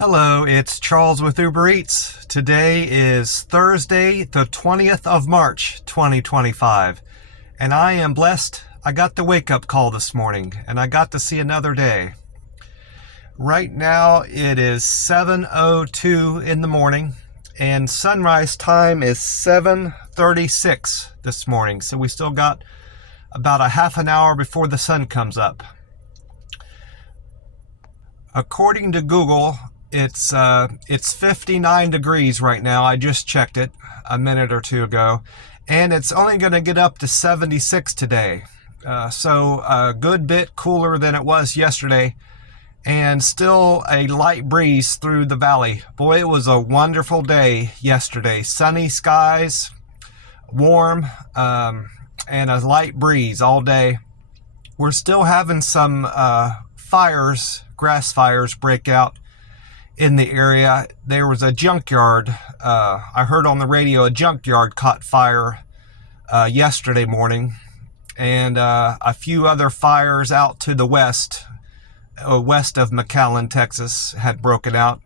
Hello, it's Charles with Uber Eats. Today is Thursday, the 20th of March, 2025, and I am blessed. I got the wake-up call this morning, and I got to see another day. Right now, it is 7:02 in the morning, and sunrise time is 7:36 this morning, so we still got about a half an hour before the sun comes up. According to Google, it's 59 degrees right now. I just checked it a minute or two ago, and it's only going to get up to 76 today. So a good bit cooler than it was yesterday, and still a light breeze through the valley. Boy, it was a wonderful day yesterday. Sunny skies, warm, and a light breeze all day. We're still having some grass fires break out in the area. There was a junkyard. I heard on the radio a junkyard caught fire yesterday morning, and a few other fires out to the west of McAllen, Texas, had broken out.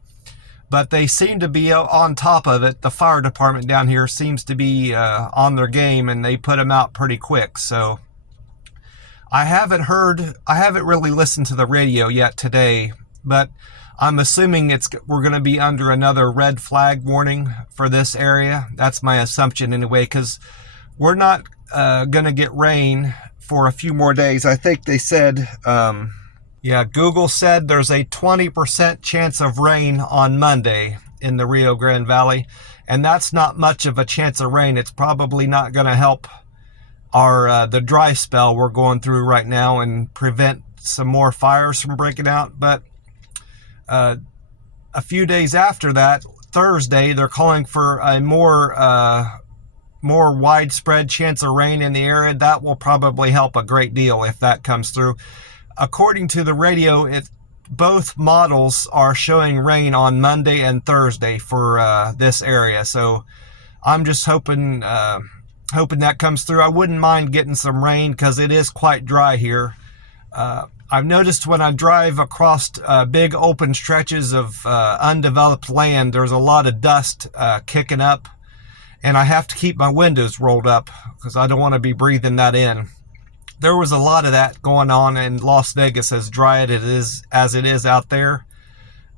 But they seem to be on top of it. The fire department down here seems to be on their game, and they put them out pretty quick. So I haven't really listened to the radio yet today, but I'm assuming we're going to be under another red flag warning for this area. That's my assumption anyway, because we're not going to get rain for a few more days. I think they said, Google said there's a 20% chance of rain on Monday in the Rio Grande Valley, and that's not much of a chance of rain. It's probably not going to help the dry spell we're going through right now and prevent some more fires from breaking out. But a few days after that, Thursday, they're calling for a more widespread chance of rain in the area. That will probably help a great deal if that comes through. According to the radio, both models are showing rain on Monday and Thursday for this area. So I'm just hoping that comes through. I wouldn't mind getting some rain because it is quite dry here. I've noticed when I drive across big open stretches of undeveloped land, there's a lot of dust kicking up, and I have to keep my windows rolled up because I don't want to be breathing that in. There was a lot of that going on in Las Vegas, as dry as it is out there.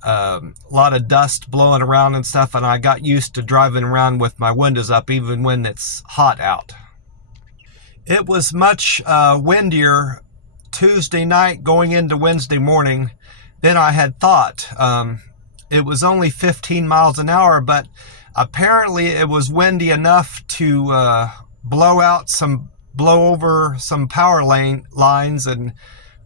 A lot of dust blowing around and stuff, and I got used to driving around with my windows up even when it's hot out. It was much windier Tuesday night going into Wednesday morning than I had thought. It was only 15 miles an hour, but apparently it was windy enough to blow over some power lines and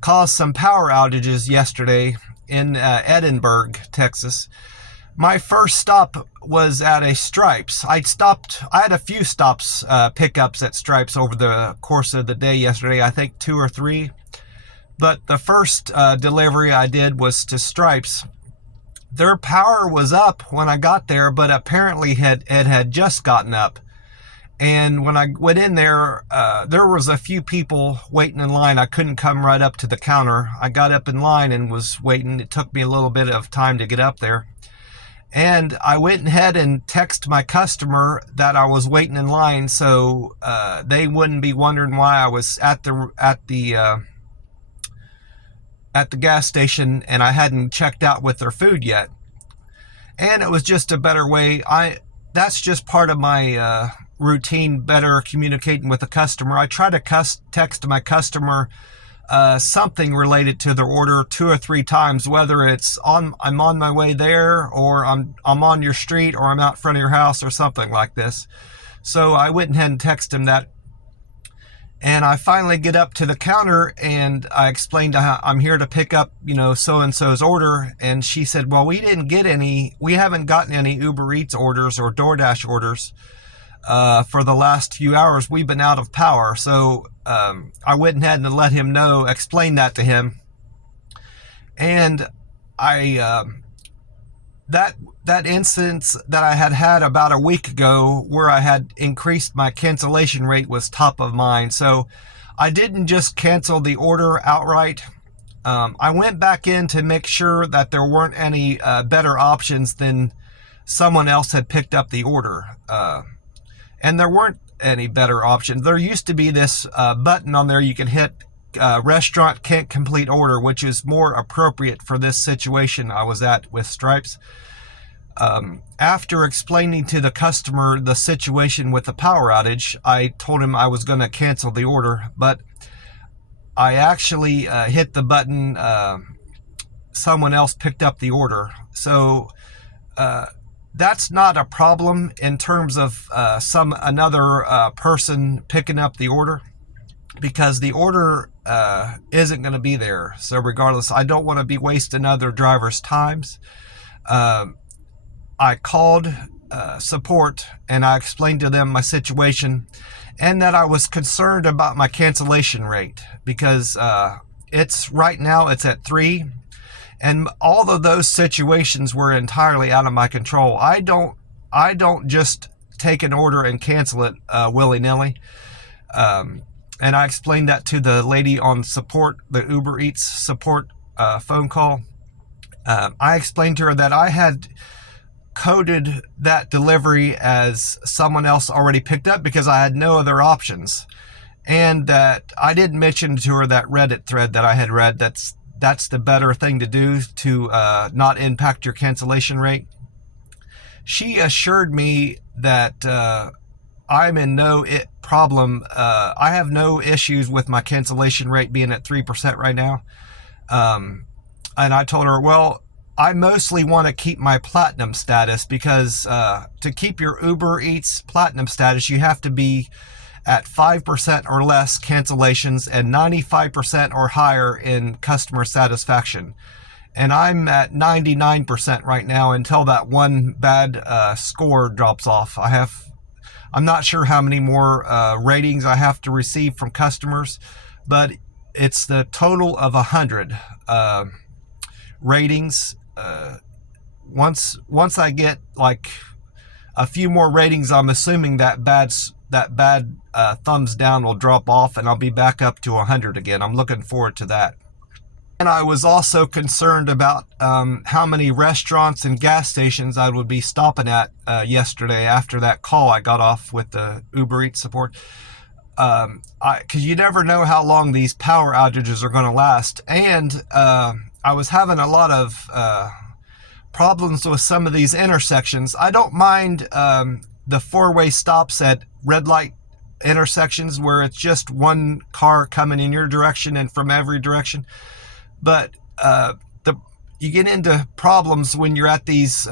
cause some power outages yesterday in Edinburg, Texas. My first stop was at a Stripes. I had a few stops, pickups at Stripes over the course of the day yesterday, I think 2 or 3. But the first delivery I did was to Stripes. Their power was up when I got there, but apparently it had just gotten up. And when I went in there, there was a few people waiting in line. I couldn't come right up to the counter. I got up in line and was waiting. It took me a little bit of time to get up there. And I went ahead and texted my customer that I was waiting in line, so they wouldn't be wondering why I was at the gas station and I hadn't checked out with their food yet. And it was just a better way. That's just part of my routine, better communicating with the customer. I try to text my customer something related to their order 2 or 3 times, whether it's I'm on my way there, or I'm on your street, or I'm out front of your house, or something like this. So I went ahead and texted him that. And I finally get up to the counter and I explained to her, I'm here to pick up, so-and-so's order. And she said, well, we haven't gotten any Uber Eats orders or DoorDash orders for the last few hours. We've been out of power. So I went ahead and let him know, explain that to him. And that instance that I had about a week ago where I had increased my cancellation rate was top of mind. So I didn't just cancel the order outright. I went back in to make sure that there weren't any better options than someone else had picked up the order. And there weren't any better options. There used to be this button on there you can hit, restaurant can't complete order, which is more appropriate for this situation I was at with Stripes. After explaining to the customer the situation with the power outage, I told him I was going to cancel the order, but I actually hit the button. Someone else picked up the order. So that's not a problem in terms of another person picking up the order, because the order isn't going to be there. So regardless, I don't want to be wasting other drivers' times. I called support and I explained to them my situation and that I was concerned about my cancellation rate, because right now it's at 3. And all of those situations were entirely out of my control. I don't just take an order and cancel it willy-nilly. And I explained that to the lady on support, the Uber Eats support phone call. I explained to her that I had coded that delivery as someone else already picked up because I had no other options. And that I didn't mention to her that Reddit thread that I had read. That's the better thing to do to not impact your cancellation rate. She assured me that I'm in no problem. I have no issues with my cancellation rate being at 3% right now. And I told her, well, I mostly want to keep my platinum status, because to keep your Uber Eats platinum status, you have to be at 5% or less cancellations and 95% or higher in customer satisfaction. And I'm at 99% right now until that one bad score drops off. I'm not sure how many more ratings I have to receive from customers, but it's the total of 100 ratings. Once I get like a few more ratings, I'm assuming that bad thumbs down will drop off and I'll be back up to 100 again. I'm looking forward to that. And I was also concerned about how many restaurants and gas stations I would be stopping at yesterday after that call I got off with the Uber Eats support. Because you never know how long these power outages are going to last. And I was having a lot of problems with some of these intersections. I don't mind the four-way stops at red light intersections where it's just one car coming in your direction and from every direction. But you get into problems when you're at these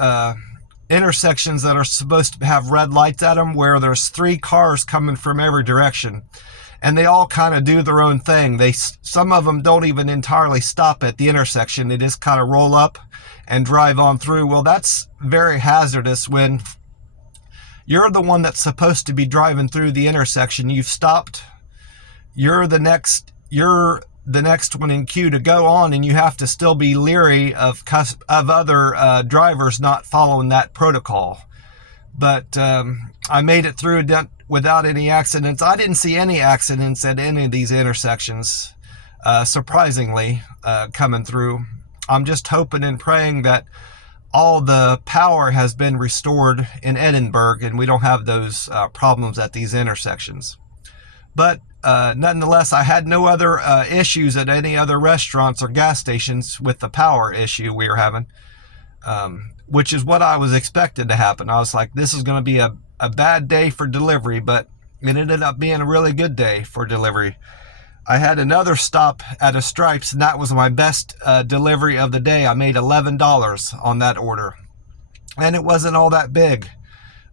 intersections that are supposed to have red lights at them, where there's 3 cars coming from every direction, and they all kind of do their own thing. Some of them don't even entirely stop at the intersection. They just kind of roll up and drive on through. Well, that's very hazardous when you're the one that's supposed to be driving through the intersection. You've stopped. You're the next one in queue to go on, and you have to still be leery of other drivers not following that protocol. But I made it through without any accidents. I didn't see any accidents at any of these intersections, surprisingly, coming through. I'm just hoping and praying that all the power has been restored in Edinburg and we don't have those problems at these intersections. But nonetheless, I had no other issues at any other restaurants or gas stations with the power issue we were having, which is what I was expected to happen. I was like, this is going to be a bad day for delivery, but it ended up being a really good day for delivery. I had another stop at a Stripes, and that was my best delivery of the day. I made $11 on that order, and it wasn't all that big.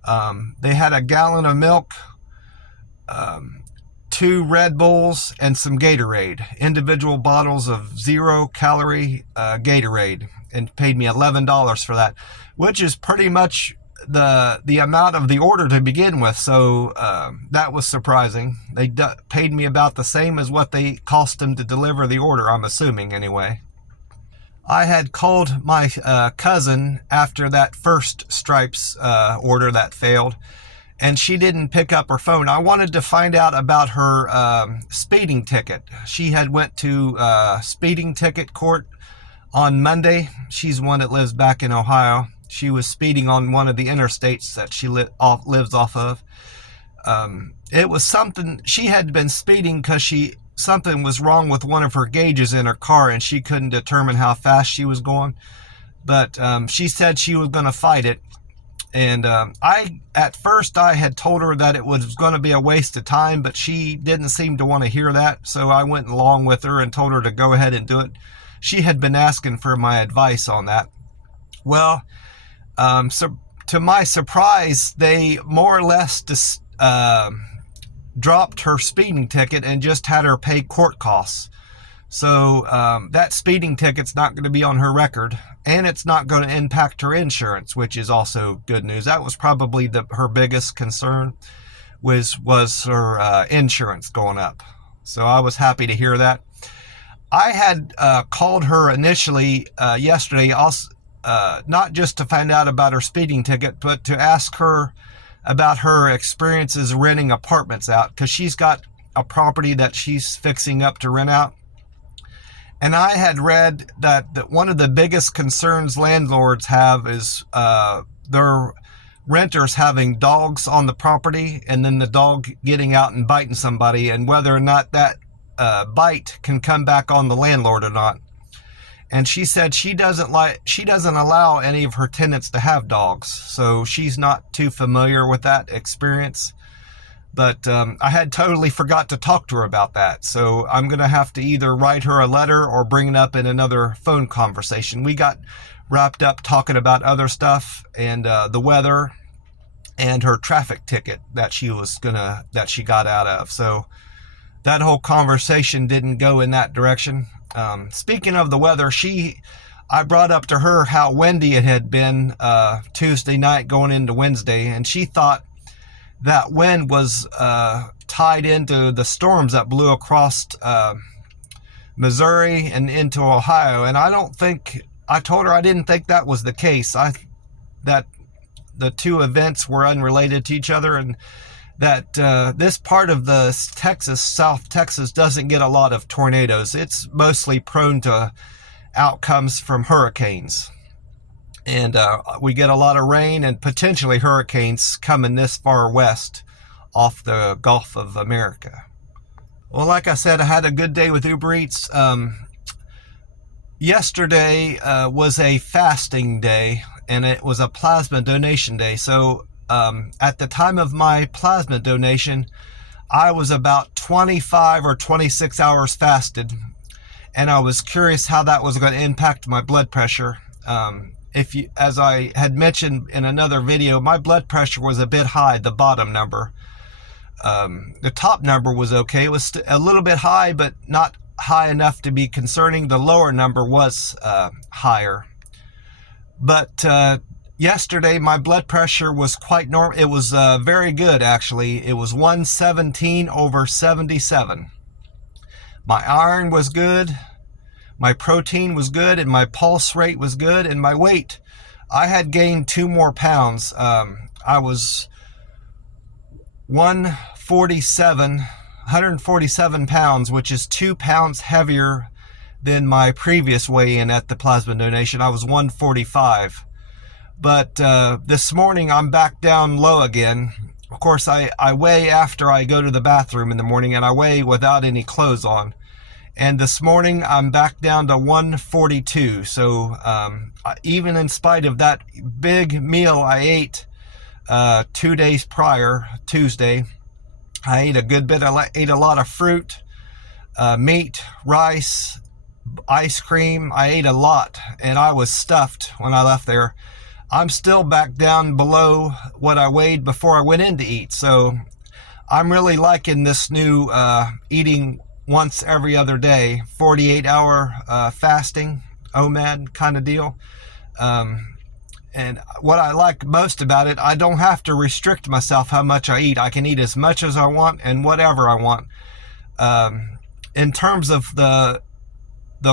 They had a gallon of milk, 2 Red Bulls, and some Gatorade, individual bottles of 0-calorie Gatorade, and paid me $11 for that, which is pretty much the amount of the order to begin with. So that was surprising. They paid me about the same as what they cost them to deliver the order, I'm assuming anyway. I had called my cousin after that first Stripes order that failed, and she didn't pick up her phone. I wanted to find out about her speeding ticket. She had went to speeding ticket court on Monday. She's one that lives back in Ohio. She was speeding on one of the interstates that she lives off of. It was something, she had been speeding because something was wrong with one of her gauges in her car, and she couldn't determine how fast she was going. But she said she was going to fight it. And at first I had told her that it was going to be a waste of time, but she didn't seem to want to hear that. So I went along with her and told her to go ahead and do it. She had been asking for my advice on that. Well, so to my surprise, they more or less dropped her speeding ticket and just had her pay court costs. So that speeding ticket's not going to be on her record, and it's not going to impact her insurance, which is also good news. That was probably her biggest concern, was her insurance going up. So I was happy to hear that. I had called her initially yesterday, also, not just to find out about her speeding ticket, but to ask her about her experiences renting apartments out, because she's got a property that she's fixing up to rent out. And I had read that one of the biggest concerns landlords have is their renters having dogs on the property, and then the dog getting out and biting somebody, and whether or not that bite can come back on the landlord or not. And she said she doesn't allow any of her tenants to have dogs, so she's not too familiar with that experience. But I had totally forgot to talk to her about that. So I'm going to have to either write her a letter or bring it up in another phone conversation. We got wrapped up talking about other stuff, and the weather and her traffic ticket that she got out of. So that whole conversation didn't go in that direction. Speaking of the weather, I brought up to her how windy it had been Tuesday night going into Wednesday, and she thought that wind was tied into the storms that blew across Missouri and into Ohio. And I told her I didn't think that was the case. That the two events were unrelated to each other, and that this part of the South Texas, doesn't get a lot of tornadoes. It's mostly prone to outcomes from hurricanes. And we get a lot of rain and potentially hurricanes coming this far west off the Gulf of America. Well, like I said, I had a good day with Uber Eats. Yesterday was a fasting day, and it was a plasma donation day. So at the time of my plasma donation, I was about 25 or 26 hours fasted, and I was curious how that was going to impact my blood pressure. As I had mentioned in another video, my blood pressure was a bit high, the bottom number. The top number was okay. It was a little bit high, but not high enough to be concerning. The lower number was higher. But yesterday, my blood pressure was quite normal. It was very good, actually. It was 117/77. My iron was good. My protein was good, and my pulse rate was good, and my weight, I had gained 2 more pounds. I was 147 pounds, which is 2 pounds heavier than my previous weigh-in at the plasma donation. I was 145. But this morning, I'm back down low again. Of course, I weigh after I go to the bathroom in the morning, and I weigh without any clothes on. And this morning, I'm back down to 142. So even in spite of that big meal I ate 2 days prior, Tuesday, I ate a good bit. I ate a lot of fruit, meat, rice, ice cream. I ate a lot, and I was stuffed when I left there. I'm still back down below what I weighed before I went in to eat. So I'm really liking this new eating once every other day, 48-hour fasting, OMAD kind of deal. And what I like most about it, I don't have to restrict myself how much I eat. I can eat as much as I want and whatever I want. In terms of the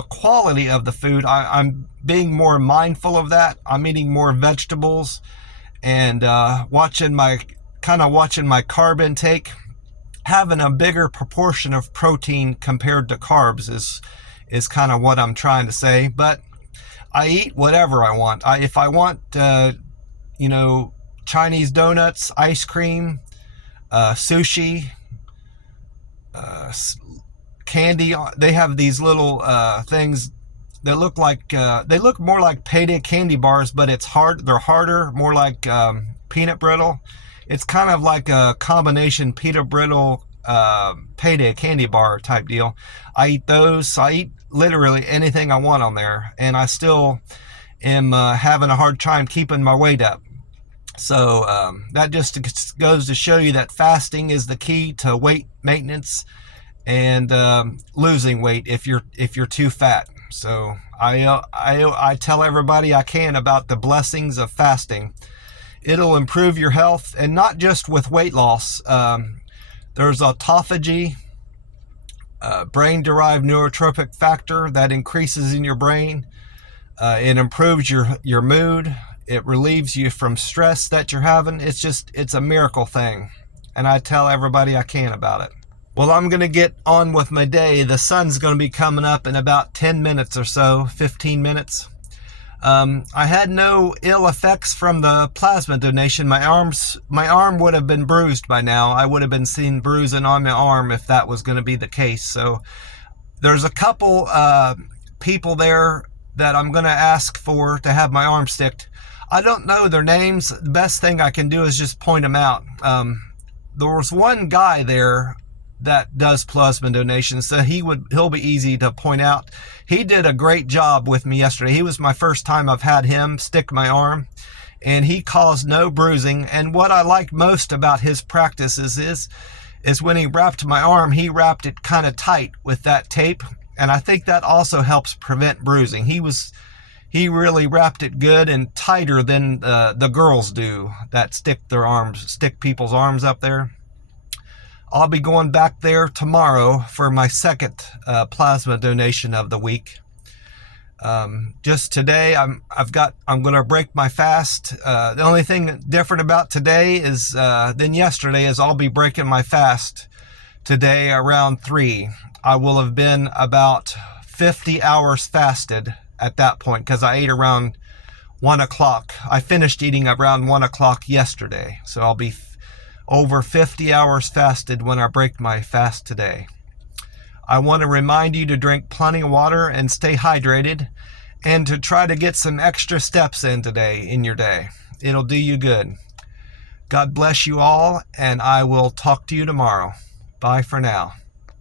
quality of the food, I'm being more mindful of that. I'm eating more vegetables and watching my kind of watching my carb intake. Having a bigger proportion of protein compared to carbs is kind of what I'm trying to say. But I eat whatever I want. If I want, Chinese donuts, ice cream, sushi, candy. They have these little things that look like they look more like payday candy bars, but it's hard. They're harder, more like peanut brittle. It's kind of like a combination peanut brittle payday candy bar type deal. I eat those. I eat literally anything I want on there, and I still am having a hard time keeping my weight up. So that just goes to show you that fasting is the key to weight maintenance and losing weight if you're too fat. So I tell everybody I can about the blessings of fasting. It'll improve your health, and not just with weight loss. There's autophagy, brain-derived neurotropic factor that increases in your brain. It improves your mood. It relieves you from stress that you're having. It's a miracle thing. And I tell everybody I can about it. Well, I'm going to get on with my day. The sun's going to be coming up in about 10 minutes or so, 15 minutes. I had no ill effects from the plasma donation. My arm would have been bruised by now. I would have been seen bruising on my arm if that was going to be the case. So there's a couple people there that I'm going to ask for to have my arm sticked. I don't know their names. The best thing I can do is just point them out. There was one guy there that does plasma donations, so he'll be easy to point out. He did a great job with me yesterday. He was my first time I've had him stick my arm, and he caused no bruising. And what I like most about his practices is when he wrapped my arm, he wrapped it kind of tight with that tape, and I think that also helps prevent bruising. He really wrapped it good and tighter than the girls do that stick people's arms up there. I'll be going back there tomorrow for my second plasma donation of the week. Just today, I'm going to break my fast. The only thing different about today is than yesterday is I'll be breaking my fast today around 3. I will have been about 50 hours fasted at that point because I ate around 1 o'clock. I finished eating around 1 o'clock yesterday, so I'll be over 50 hours fasted when I break my fast today. I want to remind you to drink plenty of water and stay hydrated, and to try to get some extra steps in today in your day. It'll do you good. God bless you all, and I will talk to you tomorrow. Bye for now.